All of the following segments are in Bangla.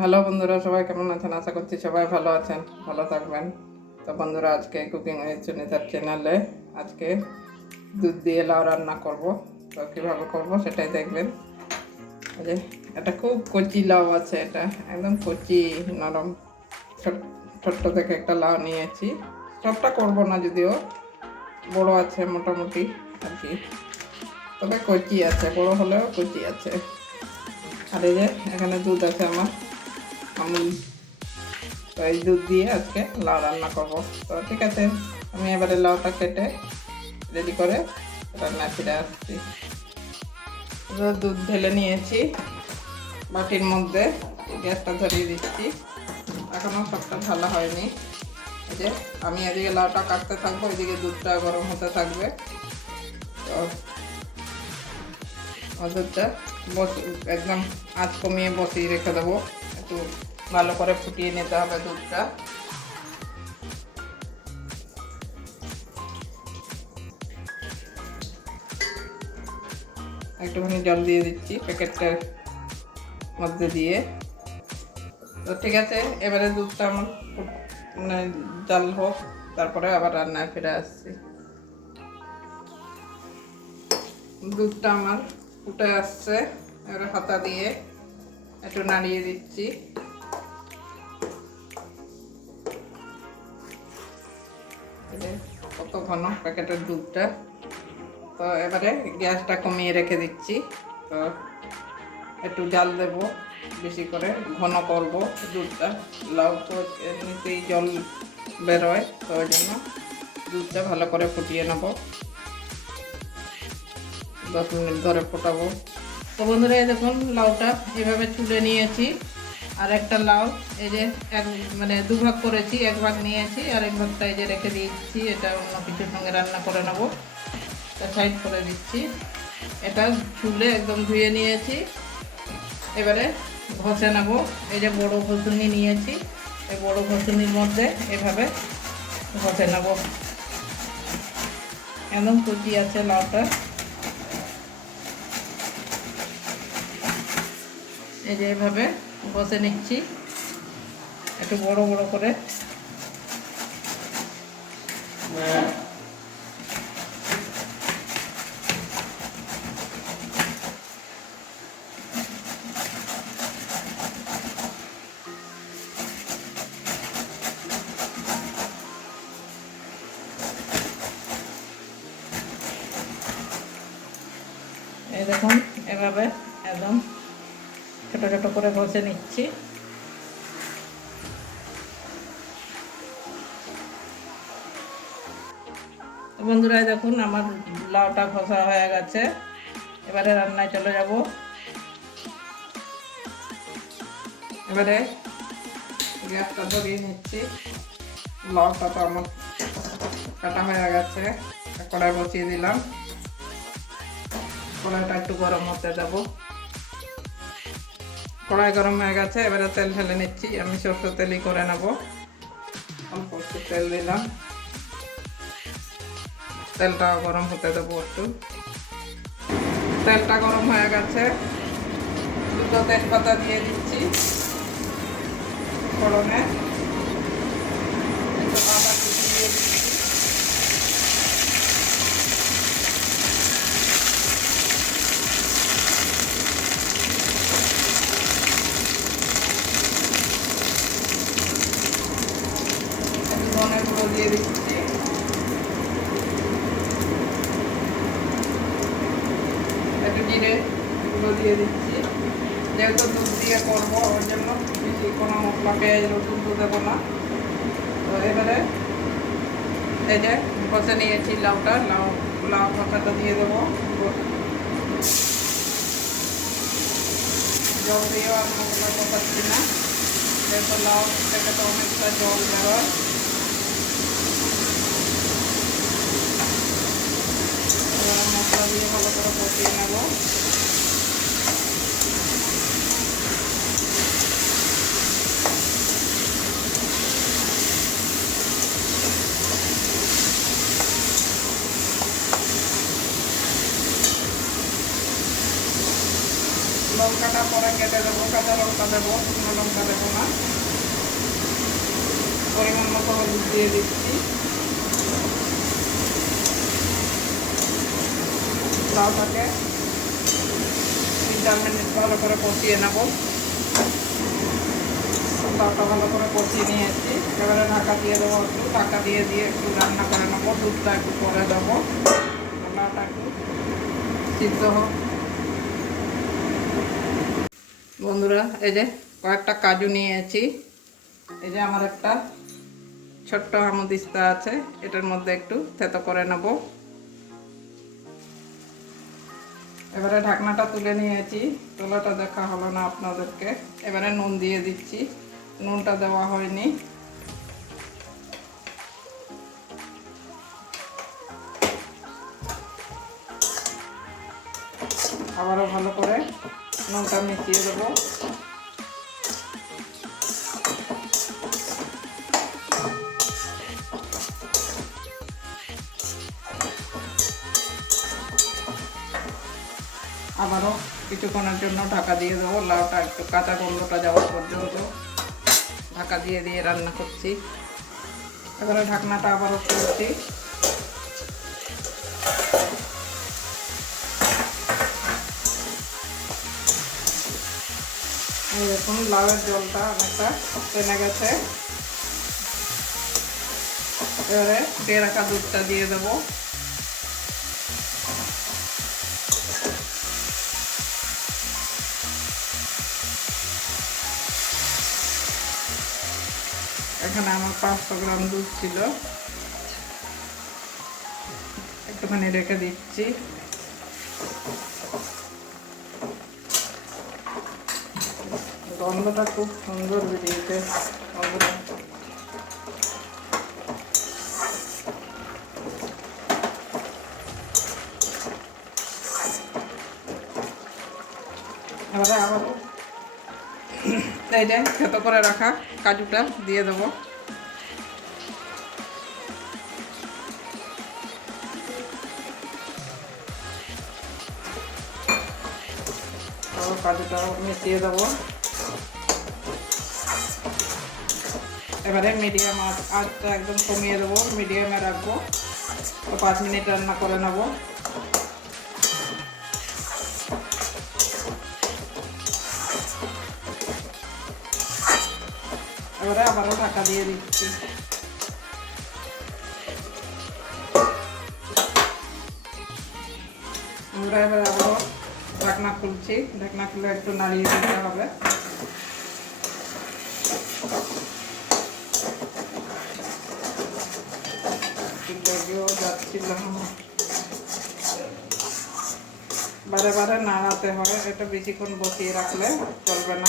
হ্যালো বন্ধুরা, সবাই কেমন আছেন? আশা করছি সবাই ভালো আছেন। ভালো থাকবেন। তো বন্ধুরা, আজকে কুকিং উইথ সুনিতার চ্যানেলে আজকে দুধ দিয়ে লাউ রান্না করব। তো কীভাবে করব সেটাই দেখবেন। যে এটা খুব কচি লাউ আছে এটা, একদম কচি, নরম। ছোট- ছোট্ট থেকে একটা লাউ নিয়েছি। সবটা করব না যদিও, বড় আছে মোটামুটি আর কি। তবে কচি আছে, বড় হলেও কচি আছে। আর এই যে, এখানে দুধ আছে আমার। আমুল তো এই দুধ দিয়ে আজকে লাউ রান্না করব। তো ঠিক আছে, আমি এবারে লাউটা কেটে রেডি করে রান্না ফিরে আসছি। দুধ ঢেলে নিয়েছি, বাটির মধ্যে গ্যাসটা ধরিয়ে দিচ্ছি। এখনও সবটা ভালো হয়নি। যে, আমি এদিকে লাউটা কাটতে থাকব, এদিকে দুধটা গরম হতে থাকবে। তো দুধটা বস একদম আঁচ কমিয়ে বসিয়ে রেখে দেবো। একটু ভালো করে ফুটিয়ে নিতে হবে দুধটা। একটুখানি জল দিয়ে দিচ্ছি প্যাকেটটার মধ্যে দিয়ে। তো ঠিক আছে, এবারে দুধটা আমার মানে জাল হোক, তারপরে আবার রান্নায় ফিরে আসছি। দুধটা আমার ফুটে আসছে, এবারে হাতা দিয়ে একটু নাড়িয়ে দিচ্ছি। কত ঘন প্যাকেটের দুধটা। তো এবারে গ্যাসটা কমিয়ে রেখে দিচ্ছি। তো একটু জাল দেব বেশি করে, ঘন করব দুধটা। লাউ তো এমনিতেই জল বেরোয়, তো ওই জন্য দুধটা ভালো করে ফুটিয়ে নেব। দশ মিনিট ধরে ফোটাবো। তো বন্ধুরা দেখুন লাউটা এভাবে তুলে নিয়েছি। আর একটা লাউ, এই যে এক মানে দুভাগ করেছি, এক ভাগ নিয়েছি, আর এক ভাগটা এই যে রেখে দিয়েছি, এটা অন্য কিছুর সঙ্গে রান্না করে নেব। এটা সাইড করে দিচ্ছি। এটা চুলে একদম ধুয়ে নিয়েছি। এবারে ঘষে নেব। এই যে বড় ঘষুনি নিয়েছি, এই বড় ঘষুনির মধ্যে এভাবে ঘষে নেব। একদম কুচি আছে লাউটা? এই যে এভাবে বসে নিচ্ছি। একটু বড় বড় করে। এই দেখুন এভাবে একদম ছোট ছোট করে ঘষে নিচ্ছি। বন্ধুরা দেখুন আমার লাউটা ঘষা হয়ে গেছে। এবারে রান্নায় চলে যাব। এবারে গ্যাসটা ধরিয়ে নিচ্ছি। লাউটা তো আমার কাটা হয়ে গেছে। কড়াই বসিয়ে দিলাম। কড়াইটা একটু গরম হতে দেবো। কড়াই গরম হয়ে গেছে, এবারে তেল ঢেলে নিচ্ছি। আমি সরষে তেলই করে নেব। তেল দিলাম। তেলটা গরম হতে দেবো একটু। তেলটা গরম হয়ে গেছে। দুটো তেজপাতা দিয়ে দিচ্ছি ফোড়নে। দিয়ে দিচ্ছি একটু ধনের গুঁড়ো দিচ্ছি একটু জিরে গুঁড়ো দিয়ে দিচ্ছি। যেহেতু দুধ দিয়ে করব ওর জন্য বেশি কোনো মশলা পেঁয়াজ রসুন তো দেবো না। তো এবারে এই যে কষে নিয়েছি লাউটা, লাউ লাউ কষাটা দিয়ে দেবো। জল দিয়েও আর মশলা কষাচ্ছি না। যেহেতু লাউ থেকে তো অনেকটা জল বেরোয়। এবার মশলা দিয়ে ভালো করে কষিয়ে নেব লঙ্কাটা পরে কেটে দেবো, কাঁচা লঙ্কা দেবো, শুকনো লঙ্কা দেবো না। পরিমাণ মতো হলুদ দিয়ে দিচ্ছি। লাউটাকে তিন চার মিনিট ভালো করে কষিয়ে নেব। লাউটা ভালো করে কষিয়ে নিয়েছি। এবারে ঢাকা দিয়ে দেবো একটু। ঢাকা দিয়ে দিয়ে একটু রান্না করে নেব। দুধটা একটু পরে দেবো। লাউটা একটু সিদ্ধ হোক। বন্ধুরা, এই যে কয়েকটা কাজু নিয়েছি। এই যে আমার একটা ছোট্ট হামদিস্তা আছে। এটার মধ্যে একটু থেতো করে নেব। এবারে ঢাকনাটা তুলে নিয়েছি। তোলাটা দেখা হলো না আপনাদেরকে। এবারে নুন দিয়ে দিচ্ছি। নুনটা দেওয়া হয়নি। আবারও ভালো করে নুনটা মিশিয়ে দেবো। আবারও কিছুক্ষণের জন্য ঢাকা দিয়ে দেবো। লাউটা একটু কাঁচা গন্ধটা যাওয়া পর্যন্ত ঢাকা দিয়ে দিয়ে রান্না করছি। এবারে ঢাকনাটা আবারও খুলছি। দেখুন, লাউয়ের জলটা অনেকটা টেনে গেছে। এবারে দিয়ে রাখা দুধটা দিয়ে দেবো। এখানে আমার পাঁচশো গ্রাম দুধ ছিল। একটুখানি রেখে দিচ্ছি। গন্ধটা খুব সুন্দর বেরিয়েছে। এই যে করে রাখা কাজুটা দিয়ে দেবো। কাজুটা মিশিয়ে দেবো। এবারে মিডিয়াম আঁচটা একদম কমিয়ে দেবো, মিডিয়ামে রাখব। পাঁচ মিনিট রান্না করে নেব। এবারে আবারও ঢাকা দিয়ে দিচ্ছি। আমরা এবার আবারও ঢাকনা খুলছি। ঢাকনা খুলে একটু নাড়িয়ে দিতে হবে। যাচ্ছিল বারে বারে নাড়াতে হবে এটা বেশিক্ষণ বসিয়ে রাখলে চলবে না।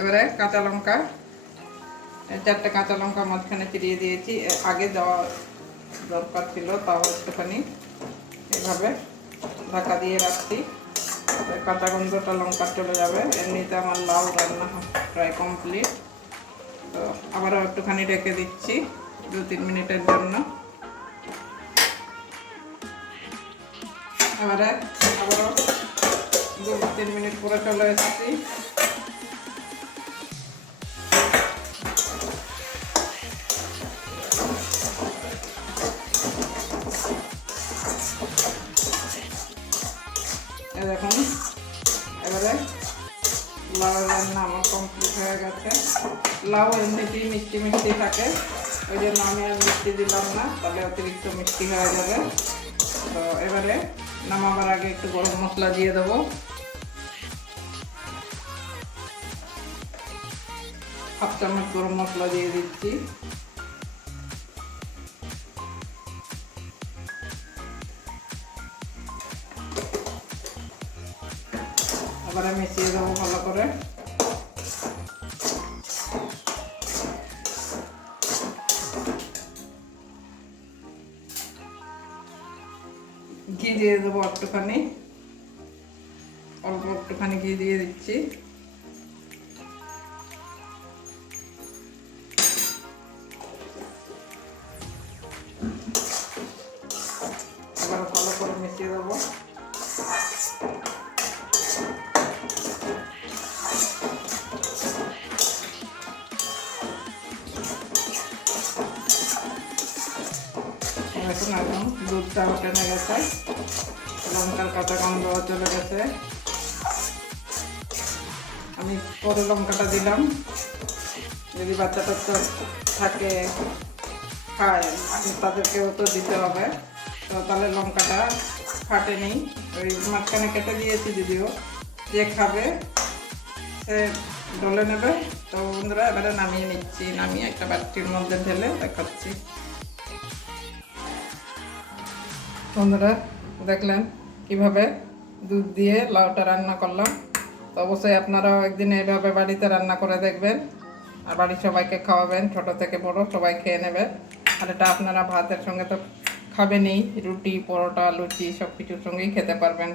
এবারে কাঁচা লঙ্কা চারটে কাঁচা লঙ্কা মাঝখানে চিরিয়ে দিয়েছি। আগে দেওয়া দরকার ছিল, তাও একটুখানি এভাবে ঢাকা দিয়ে রাখছি। কাঁচা গন্ধটা লঙ্কা চলে যাবে। এমনিতে আমার লাউ রান্না প্রায় কমপ্লিট তো আবারও একটুখানি রেখে দিচ্ছি দু তিন মিনিটের জন্য। এবারে আবারও দু তিন মিনিট পরে চলে এসেছি। লাউ এমনিতেই মিষ্টি মিষ্টি থাকে। ওই জন্য আমি আর মিষ্টি দিলাম না, তাহলে অতিরিক্ত মিষ্টি হয়ে যাবে। তো এবারে নামাবার আগে একটু গরম মশলা দিয়ে দেবো। হাফ চামচ গরম মশলা দিয়ে দিচ্ছি। এবারে মিশিয়ে দেবো ভালো করে। দিয়ে দেবো একটুখানি। অল্প একটুখানি ঘি দিয়ে দিচ্ছি। লঙ্কার কাঁচা গন্ধ চলে গেছে। আমি পরে লঙ্কাটা দিলাম। যদি বাচ্চা টাচ্চা থাকে, খায় তাদেরকেও তো দিতে হবে। তো তাহলে লঙ্কাটা ফাটেনি ওই মাঝখানে কেটে দিয়েছি যদিও। যে খাবে, সে ডলে নেবে। তো বন্ধুরা, এবারে নামিয়ে নিচ্ছি। নামিয়ে একটা বাটির মধ্যে ঢেলে দেখাচ্ছি। বন্ধুরা দেখলেন কীভাবে দুধ দিয়ে লাউটা রান্না করলাম। তো অবশ্যই আপনারাও একদিন এইভাবে বাড়িতে রান্না করে দেখবেন। আর বাড়ির সবাইকে খাওয়াবেন, ছোট থেকে বড়, সবাই খেয়ে নেবে। আর এটা আপনারা ভাতের সঙ্গে তো খাবেনই, রুটি, পরোটা, লুচি সব কিছুর সঙ্গেই খেতে পারবেন।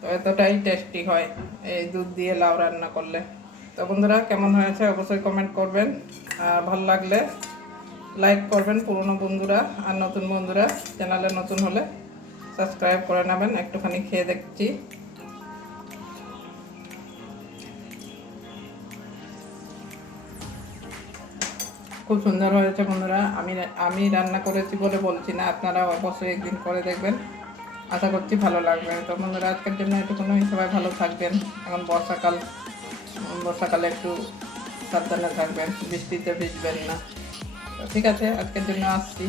তো এতটাই টেস্টি হয় এই দুধ দিয়ে লাউ রান্না করলে। তো বন্ধুরা, কেমন হয়েছে অবশ্যই কমেন্ট করবেন। আর ভালো লাগলে লাইক করবেন পুরনো বন্ধুরা আর নতুন বন্ধুরা। চ্যানেলে নতুন হলে সাবস্ক্রাইব করে নেবেন, একটুখানি খেয়ে দেখছি। খুব সুন্দর হয়েছে বন্ধুরা, আমি আমি রান্না করেছি বলে বলছি না, আপনারা অবশ্যই একদিন করে দেখবেন। আশা করছি ভালো লাগবে। তো বন্ধুরা, আজকের জন্য এটুকুনই, সবাই ভালো থাকবেন। এখন বর্ষাকাল বর্ষাকালে একটু সাবধানে থাকবেন, বৃষ্টিতে ভিজবেন না। ঠিক আছে, আজকের জন্য আসছি।